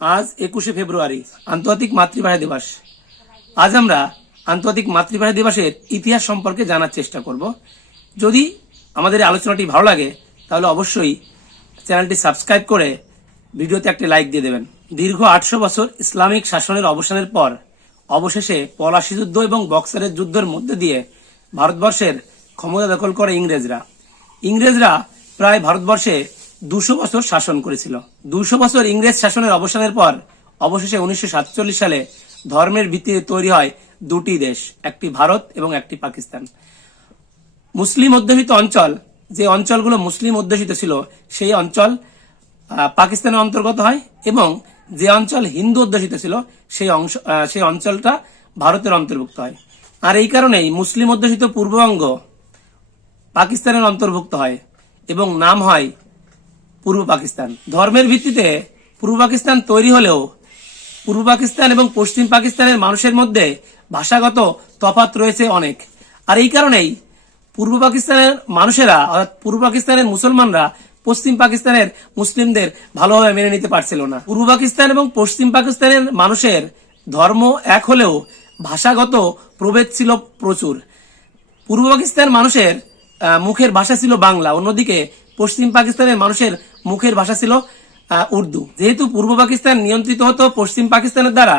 আজ একুশে ফেব্রুয়ারি, আন্তর্জাতিক মাতৃভাষা দিবস। আজ আমরা আন্তর্জাতিক মাতৃভাষা দিবসের ইতিহাস সম্পর্কে জানার চেষ্টা করব। যদি আমাদের আলোচনাটি ভালো লাগে, তাহলে অবশ্যই চ্যানেলটি সাবস্ক্রাইব করে ভিডিওতে একটি লাইক দিয়ে দেবেন। দীর্ঘ আটশো বছর ইসলামিক শাসনের অবসানের পর, অবশেষে পলাশি যুদ্ধ এবং বক্সারের যুদ্ধের মধ্যে দিয়ে ভারতবর্ষের ক্ষমতা দখল করে ইংরেজরা। ইংরেজরা প্রায় ভারতবর্ষে দুশো বছর শাসন করেছিল। দুশো বছর ইংরেজ শাসনের অবসানের পর, অবশেষে উনিশশো সাতচল্লিশ সালে ধর্মের ভিত্তিতে তৈরি হয় দুটি দেশ, একটি ভারত এবং একটি পাকিস্তান। মুসলিম অধ্যুষিত অঞ্চল, যে অঞ্চলগুলো মুসলিম অধ্যুষিত ছিল, সেই অঞ্চল পাকিস্তানের অন্তর্গত হয় এবং যে অঞ্চল হিন্দু অধ্যুষিত ছিল, সেই অংশ সেই অঞ্চলটা ভারতের অন্তর্ভুক্ত হয়। আর এই কারণেই মুসলিম অধ্যুষিত পূর্ববঙ্গ পাকিস্তানের অন্তর্ভুক্ত হয় এবং নাম হয় পূর্ব পাকিস্তান। ধর্মের ভিত্তিতে পূর্ব পাকিস্তান তৈরি হলেও পূর্ব পাকিস্তান এবং পশ্চিম পাকিস্তানের মানুষের মধ্যে ভাষাগত তফাৎ রয়েছে অনেক। আর এই কারণেই পূর্ব পাকিস্তানের মানুষেরা, অর্থাৎ পূর্ব পাকিস্তানের মুসলমানরা পশ্চিম পাকিস্তানের মুসলিমদের ভালোভাবে মেনে নিতে পারছিল না। পূর্ব পাকিস্তান এবং পশ্চিম পাকিস্তানের মানুষের ধর্ম এক হলেও ভাষাগত প্রভেদ ছিল প্রচুর। পূর্ব পাকিস্তান মানুষের মুখের ভাষা ছিল বাংলা, অন্যদিকে পশ্চিম পাকিস্তানের মানুষের মুখের ভাষা ছিল উর্দু। যেহেতু পূর্ব পাকিস্তান নিয়ন্ত্রিত হতো পশ্চিম পাকিস্তানের দ্বারা,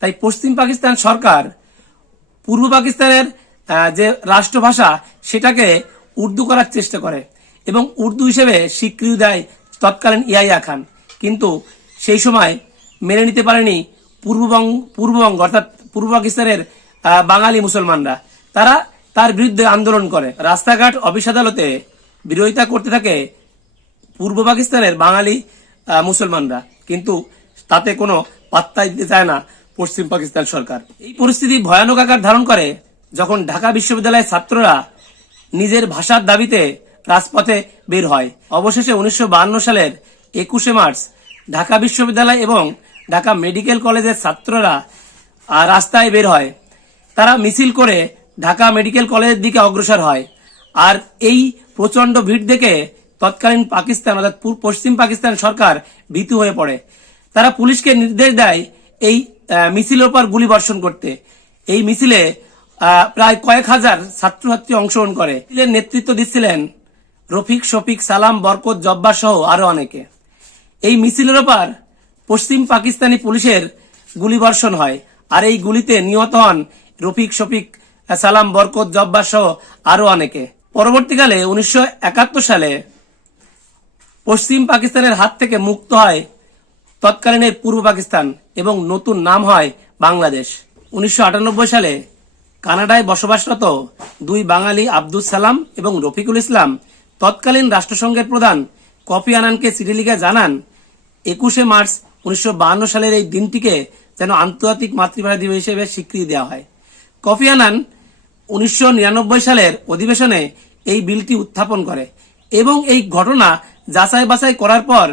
তাই পশ্চিম পাকিস্তান সরকার পূর্ব পাকিস্তানের যে রাষ্ট্রভাষা, সেটাকে উর্দু করার চেষ্টা করে এবং উর্দু হিসেবে স্বীকৃতি দেয় তৎকালীন ইয়াইয়া খান। কিন্তু সেই সময় মেনে নিতে পারেনি পূর্ববঙ্গ পূর্ববঙ্গ, অর্থাৎ পূর্ব পাকিস্তানের বাঙালি মুসলমানরা। তারা তার বিরুদ্ধে আন্দোলন করে। রাস্তাঘাট অফিস আদালতে বিরোধিতা করতে থাকে পূর্ব পাকিস্তানের বাঙালি মুসলমানরা। কিন্তু তাতে কোনো পাত্তা দিতে চায় না পশ্চিম পাকিস্তান সরকার। এই পরিস্থিতি ভয়ানক আকার ধারণ করে যখন ঢাকা বিশ্ববিদ্যালয়ের ছাত্ররা নিজের ভাষার দাবিতে রাজপথে বের হয়। অবশেষে উনিশশো সালের একুশে মার্চ ঢাকা বিশ্ববিদ্যালয় এবং ঢাকা মেডিকেল কলেজের ছাত্ররা রাস্তায় বের হয়। তারা মিছিল করে ঢাকা মেডিকেল কলেজের দিকে অগ্রসর হয়। আর এই প্রচণ্ড ভিড় দেখে তৎকালীন পাকিস্তান, অর্থাৎ পশ্চিম পাকিস্তান সরকার ভীতু হয়ে পড়ে। তারা পুলিশকে নির্দেশ দেয় এই মিছিলের উপর গুলি বর্ষণ করতে। এই মিছিলে প্রায় কয়েক হাজার ছাত্রছাত্রী অংশগ্রহণ করে। নেতৃত্ব দিচ্ছিলেন রফিক, শফিক, সালাম, বরকত, জব্বার সহ আরও অনেকে। এই মিছিলের ওপর পশ্চিম পাকিস্তানি পুলিশের গুলিবর্ষণ হয়। আর এই গুলিতে নিহত হন রফিক, শফিক, সালাম, বরকত, জব্বার সহ আরও অনেকে। পরবর্তীকালে উনিশশো একাত্তর সালে পশ্চিম পাকিস্তানের হাত থেকে মুক্ত হয় তৎকালীনের পূর্ব পাকিস্তান এবং নতুন নাম হয় বাংলাদেশ। উনিশশো আটানব্বই সালে কানাডায় বসবাসরত দুই বাঙালি আব্দুল সালাম এবং রফিকুল ইসলাম তৎকালীন রাষ্ট্রসংঘের প্রধান কফি আনানকে লিখে জানান, একুশে মার্চ উনিশশো সালের এই দিনটিকে যেন আন্তর্জাতিক মাতৃভাষা দিবস হিসেবে স্বীকৃতি দেওয়া হয়। কফি আনান উনিশশো নিরানব্বই সালের অধিবেশনে এই বিলটি উত্থাপন করে এবং এই ঘটনা যাচাই বাছাই করার পর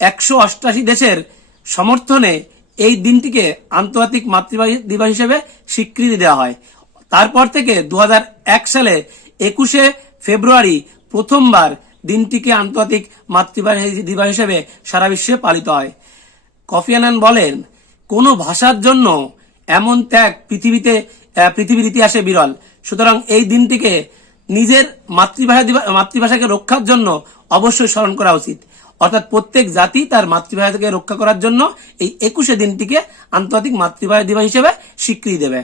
একশো অষ্টাশি দেশের সমর্থনে এই দিনটিকে আন্তর্জাতিক মাতৃভাষা দিবস হিসেবে স্বীকৃতি দেওয়া হয়। তারপর থেকে দু হাজার এক সালে একুশে ফেব্রুয়ারি প্রথমবার দিনটিকে আন্তর্জাতিক মাতৃভাষা দিবস হিসেবে সারা বিশ্বে পালিত হয়। কফি আনান বলেন, কোন ভাষার জন্য এমন ত্যাগ পৃথিবীতে পৃথিবীর ইতিহাসে বিরল। সুতরাং এই দিনটিকে নিজের মাতৃভাষা মাতৃভাষাকে রক্ষার জন্য অবশ্যই স্মরণ করা উচিত। অর্থাৎ প্রত্যেক জাতি তার মাতৃভাষাকে রক্ষা করার জন্য এই একুশে দিনটিকে আন্তর্জাতিক মাতৃভাষা দিবস হিসেবে স্বীকৃতি দেবে।